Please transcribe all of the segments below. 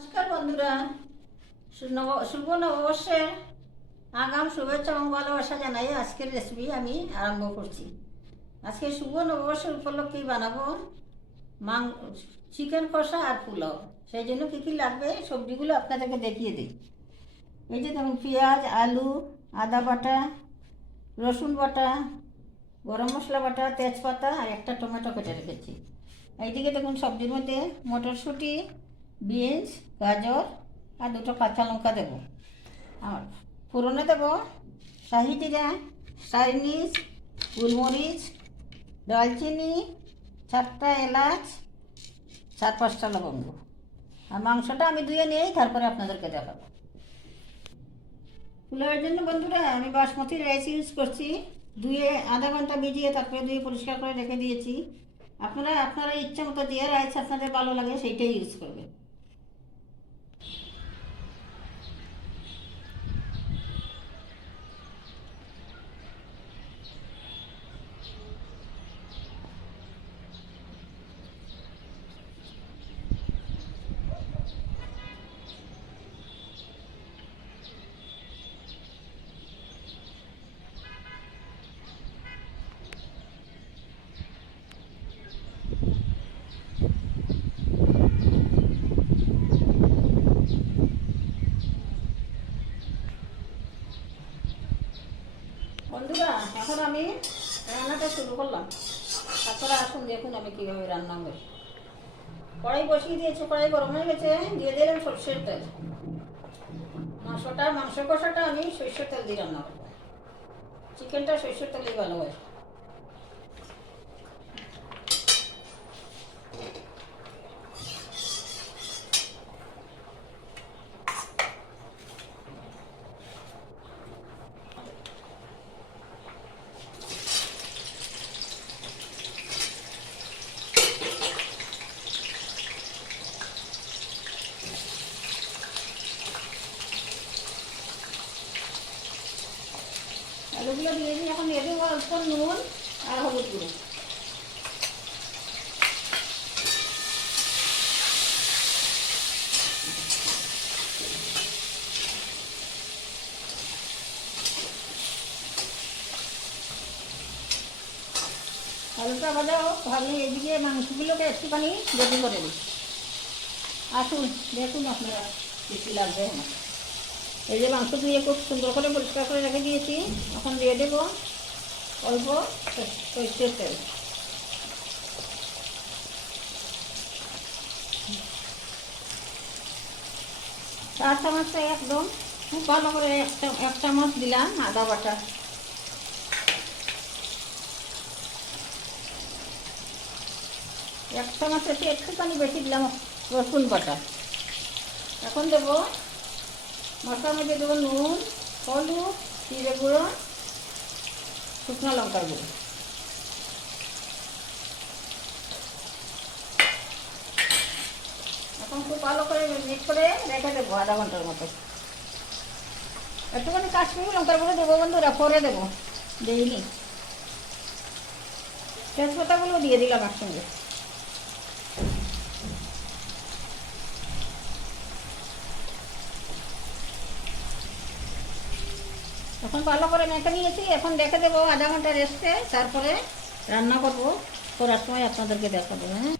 নমস্কার বন্ধুরা, শুভ নববর্ষের আগাম শুভেচ্ছা এবং ভালোবাসা জানাই। আজকের রেসিপি আমি আরম্ভ করছি। আজকে শুভ নববর্ষের উপলক্ষেই বানাবো চিকেন কষা আর পোলাও। সেই জন্য কী কী লাগবে সবজিগুলো আপনাদেরকে দেখিয়ে দিই। এই যে দেখুন, পেঁয়াজ, আলু, আদা বাটা, রসুন বাটা, গরম মশলা বাটা, তেজপাতা আর একটা টমেটো কেটে রেখেছি। এইদিকে দেখুন, সবজির মধ্যে মটরশুঁটি, বিনস, গাজর আর দুটো কাঁচা লঙ্কা দেবো। আর ফোড়নে দেবো শাহি জিরা, চাইনিজ, গোলমরিচ, দালচিনি, 4টা এলাচ, 4-5টা লবঙ্গ। আর মাংসটা আমি ধুয়ে নিয়েই তারপরে আপনাদেরকে দেখাবো। পোলাওয়ের জন্য বন্ধুরা আমি বাসমতি রাইস ইউজ করছি। ধুয়ে আধা ঘন্টা ভিজিয়ে তারপরে ধুয়ে পরিষ্কার করে রেখে দিয়েছি। আপনারা ইচ্ছা মতো যে রাইস আপনাদের ভালো লাগে সেইটাই ইউজ করবেন। বন্ধুরা, এখন আমি রান্নাটা শুরু করলাম। আপনারা আসুন, দেখুন আমি কীভাবে রান্না করি। কড়াই বসিয়ে দিয়েছি, কড়াই গরম হয়ে গেছে। দিয়ে দিলাম সর্ষের তেল। মাংস কষাটা আমি সর্ষের তেল দিয়ে রান্না করবো। চিকেনটা সর্ষের তেলেই ভালো হয়। আলুগুলো দিয়ে দিই। এখন দিয়ে দেবো অল্প নুন আর হলুদ গুঁড়ো। আলুটা ভাজা হোক, ভালো। এদিকে মাংসগুলোকে একটুখানি রেডি করে দিই। আসুন, দেখুন আপনারা বেশি লাগবে আমার। এই যে মাংস দিয়ে খুব সুন্দর করে পরিষ্কার করে রেখে দিয়েছি। এখন দিয়ে দেবো অল্প সরষের তেল। চার চামচটা একদম খুব ভালো করে এক চামচ দিলাম আদা বাটা। এক চামচ এসে একটুখানি বেশি দিলাম রসুন বাটা। এখন দেবো মশলার মধ্যে দেবো নুন, হলুদ, জিরে গুঁড়ো, শুকনো লঙ্কার গুঁড়ো। এখন খুব ভালো করে মিক্স করে রেখে দেবো আধা ঘন্টার মতো। একটুখানি কাশ্মীরি লঙ্কার গুঁড়ো দেবো বন্ধুরা, পরে দেবো, দিইনি। তেজপাতাগুলো দিয়ে দিলাম একসঙ্গে। এখন ভালো করে মেখে নিয়েছি। এখন রেখে দেবো আধা ঘন্টা রেস্টে, তারপরে রান্না করবো। করার সময় আপনাদেরকে দেখাবো। হ্যাঁ,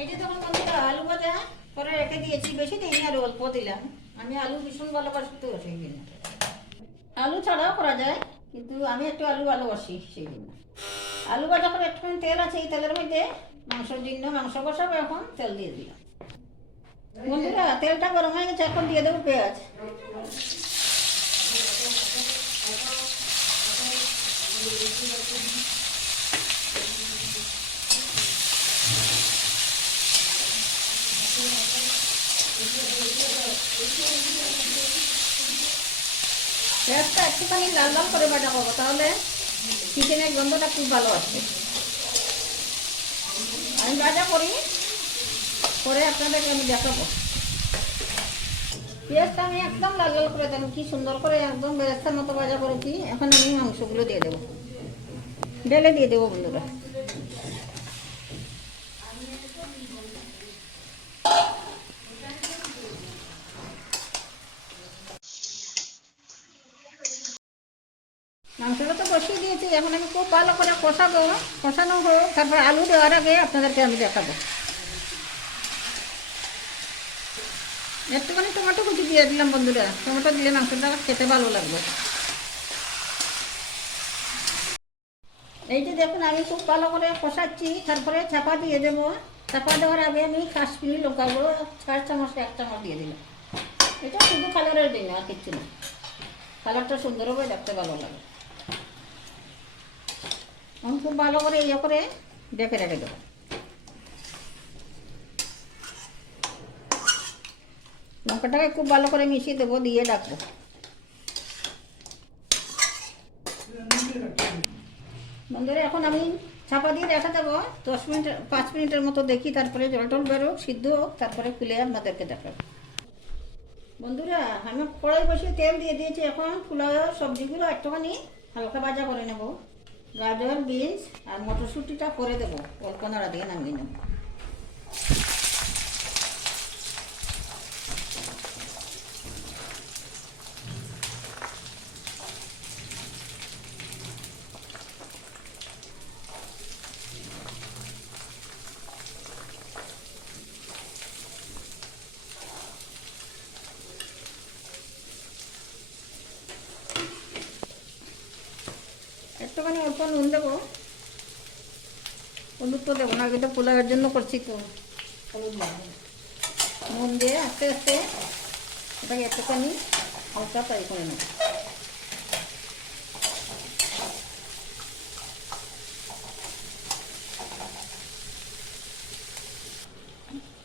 এই যে তখন বন্ধুরা আলু ভাজা করে রেখে দিয়েছি। বেশি দিইনি, আর অল্প দিলাম। আমি আলু ভীষণ ভালোবাসি, তো সেই দিন আলু ছাড়াও করা যায়, কিন্তু আমি একটু আলু ভালোবাসি সেই দিন। আলু ভাজা করে একটুখানি তেল আছে, এই তেলের মধ্যে মাংসের জন্য মাংস কষাবো। এখন তেল দিয়ে দিলাম। বন্ধুরা, তেলটা গরম হয়ে গেছে। এখন দিয়ে দেবো পেঁয়াজ। পেঁয়াজটা একটুখানি লাল লাল করে ভাজা করবো, তাহলে চিকেনের গন্ধটা খুব ভালো আসবে। আমি ভাজা করি, করে আপনাদেরকে আমি দেখাবো। পেঁয়াজটা আমি একদম লাল লাল করে দেবো, কি সুন্দর করে একদম বেরেস্তার মতো ভাজা করেছি। এখন আমি মাংসগুলো দিয়ে দেবো, ঢেলে দিয়ে দেবো বন্ধুরা। মাংসটা তো বসিয়ে দিয়েছি, এখন আমি খুব ভালো করে কষাবো। কষানো হোক, তারপর আলু দেওয়ার আগে আপনাদেরকে আমি দেখাবো। একটুখানি টমেটো কুচি দিয়ে দিলাম বন্ধুরা, টমেটো দিলে মাংসটা খেতে ভালো লাগবে। এই যে দেখুন আমি খুব ভালো করে কষাচ্ছি, তারপরে চাপা দিয়ে দেবো। চাপা দেওয়ার আগে আমি কাশ্মীরি লঙ্কা গুঁড়ো 4 চামচ 1 চামচ দিয়ে দিলাম। এটা শুধু কালারের জন্য, আর কিচ্ছু না। কালারটা সুন্দর হবে, দেখতে ভালো লাগে। আমি খুব ভালো করে ইয়ে করে ডেকে রেখে দেবো। লঙ্কাটাকে খুব ভালো করে মিশিয়ে দেবো, দিয়ে রাখবো। বন্ধুরা এখন আমি চাপা দিয়ে রেখে দেবো 10 মিনিট 5 মিনিটের মতো, দেখি তারপরে জল টল বেরোক, সিদ্ধ হোক, তারপরে খুলে আপনাদেরকে দেখাবো। বন্ধুরা আমি কড়াই বসিয়ে তেল দিয়ে দিয়েছি, এখন ফুলাও সবজিগুলো একটুখানি হালকা ভাজা করে নেব। গাজর, বিনস আর মটরশুঁটিটা করে দেবো, অল্প নাড়া দিয়ে নামিয়ে নেব। একটুখানি অল্প নুন দেবো, হলুদ তো দেবো না, এটা পোলাওয়ের জন্য করছি তো হলুদ লাগবে। নুন দিয়ে আস্তে আস্তে এটাকে একটুখানি হালকা ফ্রাই করে নেব।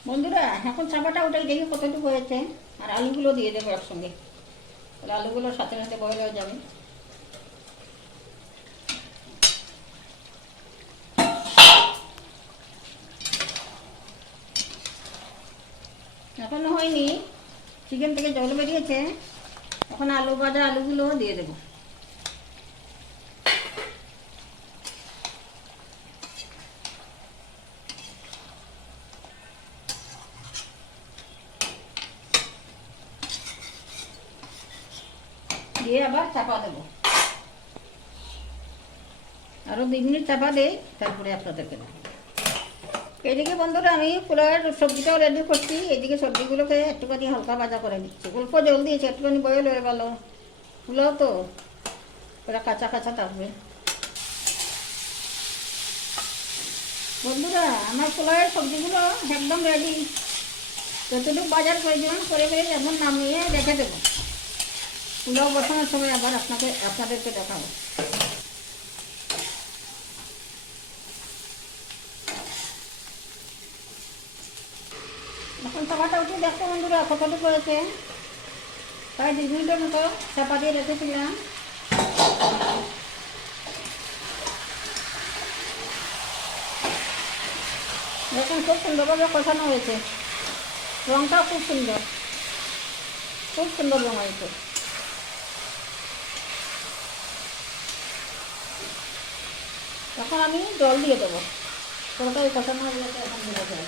বন্ধুরা এখন চাপাটা ওটাই দেখি কতটুকু হয়েছে, আর আলুগুলো দিয়ে দেবো একসঙ্গে, তাহলে আলুগুলোর সাথে সাথে বয়েল হয়ে যাবে। এখনো হয়নি, চিকেন থেকে জল বেরিয়েছে। এখন আলু ভাজা আলুগুলো দিয়ে দেবো। দিয়ে আবার চাপা দেবো, আরও 2 মিনিট চাপা দেই, তারপরে আপনাদেরকে দেবো। এদিকে বন্ধুরা আমি পোলাওয়ের সবজিটাও রেডি করছি, এদিকে সবজিগুলোকে একটুখানি হালকা ভাজা করে নিচ্ছি। অল্প জল দিয়েছি, একটুখানি বয়েল হয়ে গেল। পোলাও তো ওরা কাঁচা কাঁচা থাকবে। বন্ধুরা আমার পোলাওয়ের সবজিগুলো একদম রেডি। যতটুকু বাজার প্রয়োজন করে এখন নামিয়ে রেখে দেবো। পোলাও বসানোর সময় আবার আপনাদেরকে দেখাবো। এখন চাপাটা উঠে দেখো বন্ধুরা কতটুকু হয়েছে। প্রায় 2 মিনিটের মতো চাপা দিয়ে রেখেছিলাম। দেখুন খুব সুন্দরভাবে কষানো হয়েছে, রঙটাও খুব সুন্দর, খুব সুন্দর রঙ হয়েছে। তখন আমি জল দিয়ে দেবো, তরকারি কষানো হয়ে গেছে, এখন দেবো জল।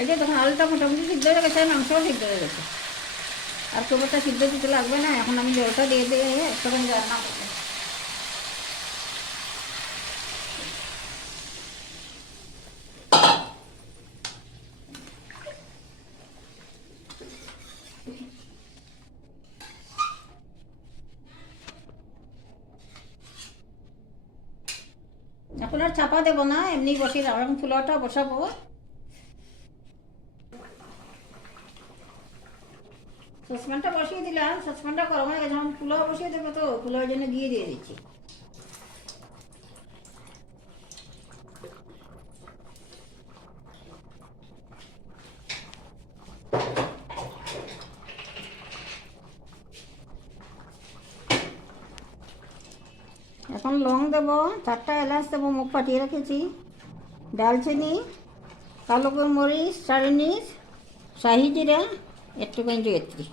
এই যে তখন আলুটা মোটামুটি সিদ্ধ হয়ে গেছে, মাংসও সিদ্ধ হয়ে গেছে, আর খুব একটা সিদ্ধ দিতে লাগবে না। এখন আমি জলটা দিয়ে দিয়ে একটুখানি রান্না করবো। এখন আর চাপা দেবো না, এমনি বসিয়ে দেবো। এখন পোলাওটা বসাবো। সসপ্যানটা বসিয়ে দিলাম, সসপ্যানটা গরম হয়ে গেছে। এখন পোলাও বসিয়ে দেবো, তো পোলাওর জন্য ঘি দিয়ে দিচ্ছি। এখন লং দেবো, 4টা এলাচ দেবো, মুখ ফাটিয়ে রেখেছি, দালচিনি, কালো গোলমরিচ, চারনিচ, শাহি জিরা, একটুখানি জয়িত্রী।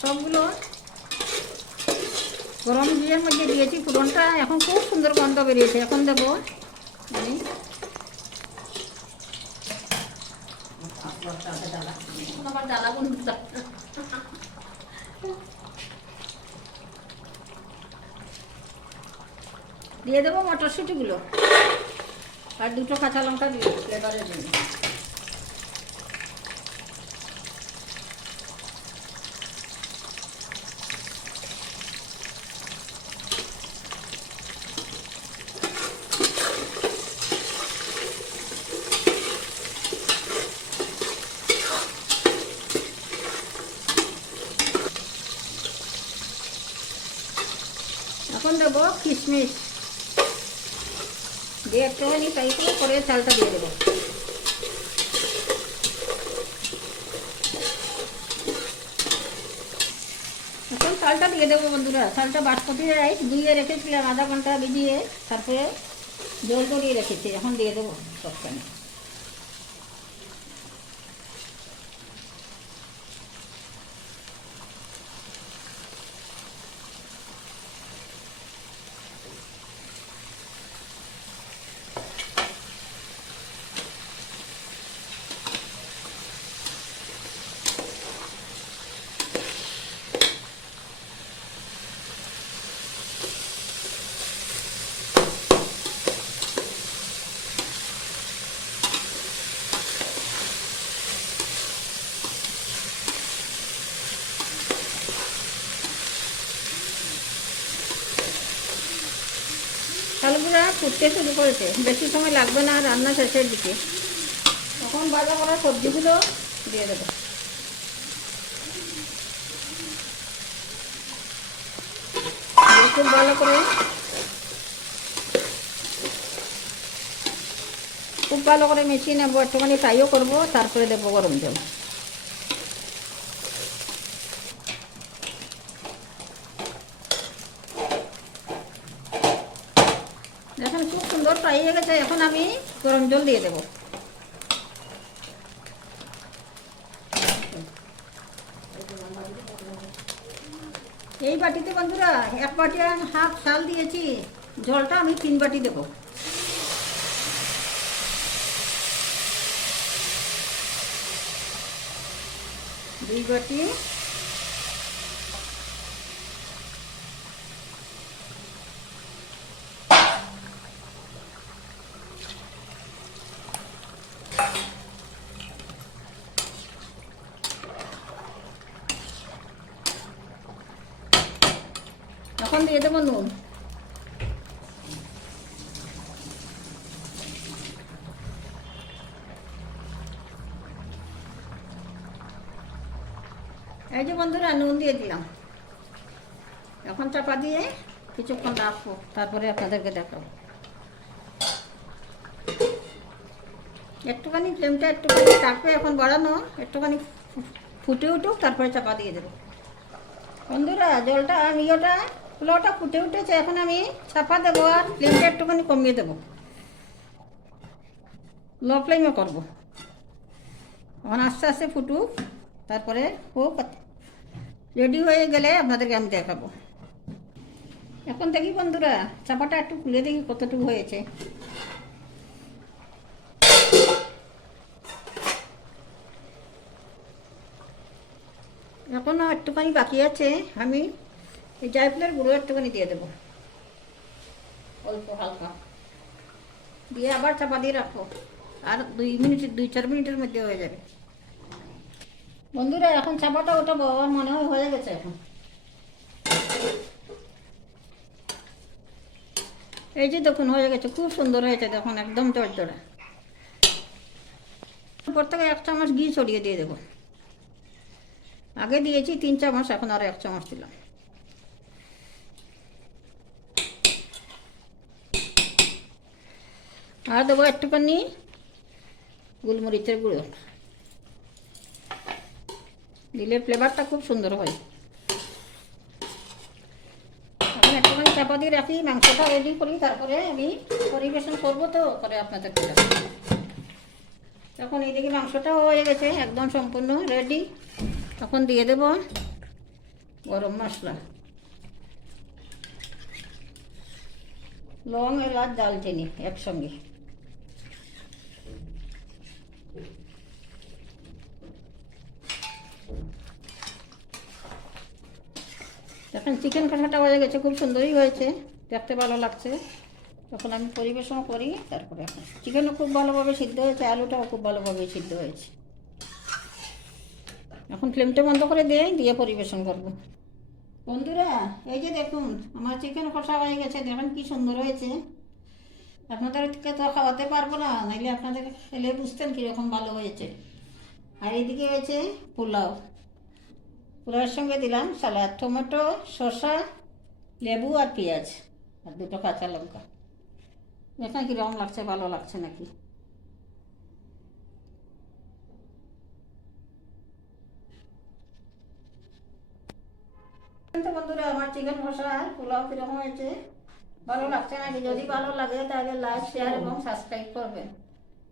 সবগুলো গরম ঘিয়ের মধ্যে দিয়েছি ফোড়নটা, এখন খুব সুন্দর গন্ধ বেরিয়েছে। এখন দেবো আমি আবার জ্বালা বন্ধুটা দিয়ে দেবো মটরশুঁটিগুলো আর দুটো কাঁচা লঙ্কা দিয়ে ফ্লেভারের জন্য। এখন দেবো কিশমিশ দিয়ে একটুখানি টাইপের করে চালটা দিয়ে দেবো। এখন চালটা দিয়ে দেবো বন্ধুরা। চালটা বাসমতি রাইস ধুয়ে রেখেছিলাম আধা ঘন্টা ভিজিয়ে, তারপরে জল করিয়ে রেখেছি। এখন দিয়ে দেবো সবখানে। চালগুলা ফুটতে শুরু করেছে, বেশি সময় লাগবে না রান্না শেষের দিকে। এখন ভাজা করা সবজিগুলো দিয়ে দেবো। খুব ভালো করে মিশিয়ে নেবো, একটুখানি ফ্রাইও করবো, তারপরে দেবো গরম জল। এখন খুব সুন্দর ফ্রাই হয়ে গেছে। এখন আমি গরম জল দিয়ে দেবো। এই বাটিতে বন্ধুরা 1 বাটি হাফ চাল দিয়েছি, জলটা আমি 3 বাটি দেবো। দুই বাটি এখন দিয়ে দেবো নুন। এই যে বন্ধুরা নুন দিয়ে দিলাম। এখন চাপা দিয়ে কিছুক্ষণ রাখবো, তারপরে আপনাদেরকে দেখাবো। একটুখানি ফ্লেমটা একটুখানি থাকবে এখন বাড়ানো, একটুখানি ফুটে উঠুক, তারপরে চাপা দিয়ে দেবো। বন্ধুরা জলটা পোলাওটা ফুটে উঠেছে, এখন আমি চাপা দেবো আর ফ্লেমটা একটুখানি কমিয়ে দেবো, লো ফ্লেমে করবো। এখন আস্তে আস্তে ফুটুক, তারপরে হোক, রেডি হয়ে গেলে আপনাদেরকে আমি দেখাবো। এখন দেখি বন্ধুরা চাপাটা একটু খুলে দেখি কতটুকু হয়েছে। এখনও একটুখানি বাকি আছে, আমি এই জায়ফলের গুঁড়ো একটুখানি দিয়ে দেবো, অল্প হালকা দিয়ে আবার চাপা দিয়ে রাখবো। আর 2-4 মিনিটের মধ্যে হয়ে যাবে। বন্ধুরা এখন চাপাটা ওঠাবো, আমার মনে হয় হয়ে গেছে। এখন এই যে দেখুন হয়ে গেছে, খুব সুন্দর হয়েছে দেখুন, একদম জড়জড়া। উপর থেকে 1 চামচ ঘি ছড়িয়ে দিয়ে দেবো। আগে দিয়েছি 3 চামচ, এখন আরও 1 চামচ দিলাম। আর দেবো একটুখানি গোলমরিচের গুঁড়ো, দিলে ফ্লেভারটা খুব সুন্দর হয়। এখন একটুখানি চাপা দিয়ে রাখি, মাংসটা রেডি করি, তারপরে আমি পরিবেশন করবো, তো করে আপনাদেরকে দেখাবো। তখন এইদিকে মাংসটাও হয়ে গেছে, একদম সম্পূর্ণ রেডি। তখন দিয়ে দেব গরম মশলা, লং, এলাচ, দালচিনি একসঙ্গে। এখন চিকেন কষাটা হয়ে গেছে, খুব সুন্দরই হয়েছে, দেখতে ভালো লাগছে। তখন আমি পরিবেশন করি, তারপরে এখন চিকেনও খুব ভালোভাবে সিদ্ধ হয়েছে, আলুটাও খুব ভালোভাবে সিদ্ধ হয়েছে। এখন ফ্লেমটা বন্ধ করে দিয়ে পরিবেশন করব। বন্ধুরা, এই যে দেখুন আমার চিকেন কষা হয়ে গেছে, দেখেন কি সুন্দর হয়েছে। আপনাদেরকে তো খাওয়াতে পারবো না, নাইলে আপনাদের খেলে বুঝতেন কীরকম ভালো হয়েছে। আর এইদিকে হয়েছে পোলাও, পোলাওয়ের সঙ্গে দিলাম সালাদ, টমেটো, শসা, লেবু আর পেঁয়াজ আর দুটো কাঁচা লঙ্কা। দেখেন কীরকম লাগছে, ভালো লাগছে নাকি? তো বন্ধুরা, আমার চিকেন কষা আর পোলাও কীরকম হয়েছে, ভালো লাগছে নাকি? যদি ভালো লাগে তাহলে লাইক, শেয়ার এবং সাবস্ক্রাইব করবেন।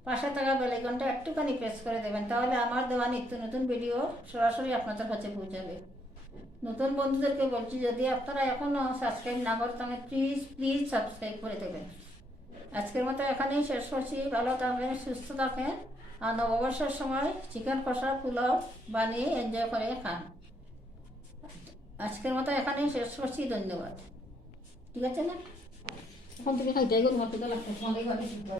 পাশে থাকা বেল আইকনটা একটুখানি প্রেস করে দেবেন, তাহলে আমার দেওয়া নিত্য নতুন ভিডিও সরাসরি আপনাদের কাছে পৌঁছাবে। নতুন বন্ধুদেরকে বলছি, যদি আপনারা এখনও সাবস্ক্রাইব না করেন তাহলে প্লিজ প্লিজ সাবস্ক্রাইব করে দেবেন। আজকের মতো এখানেই শেষ করছি। ভালো থাকবেন, সুস্থ থাকেন, আর নববর্ষের সময় চিকেন কষা পোলাও বানিয়ে এনজয় করে খান। আজকের মতো এখানেই শেষ করছি, ধন্যবাদ। ঠিক আছে না? এখন তুমি খাইতে গেল, মতো লাগছে।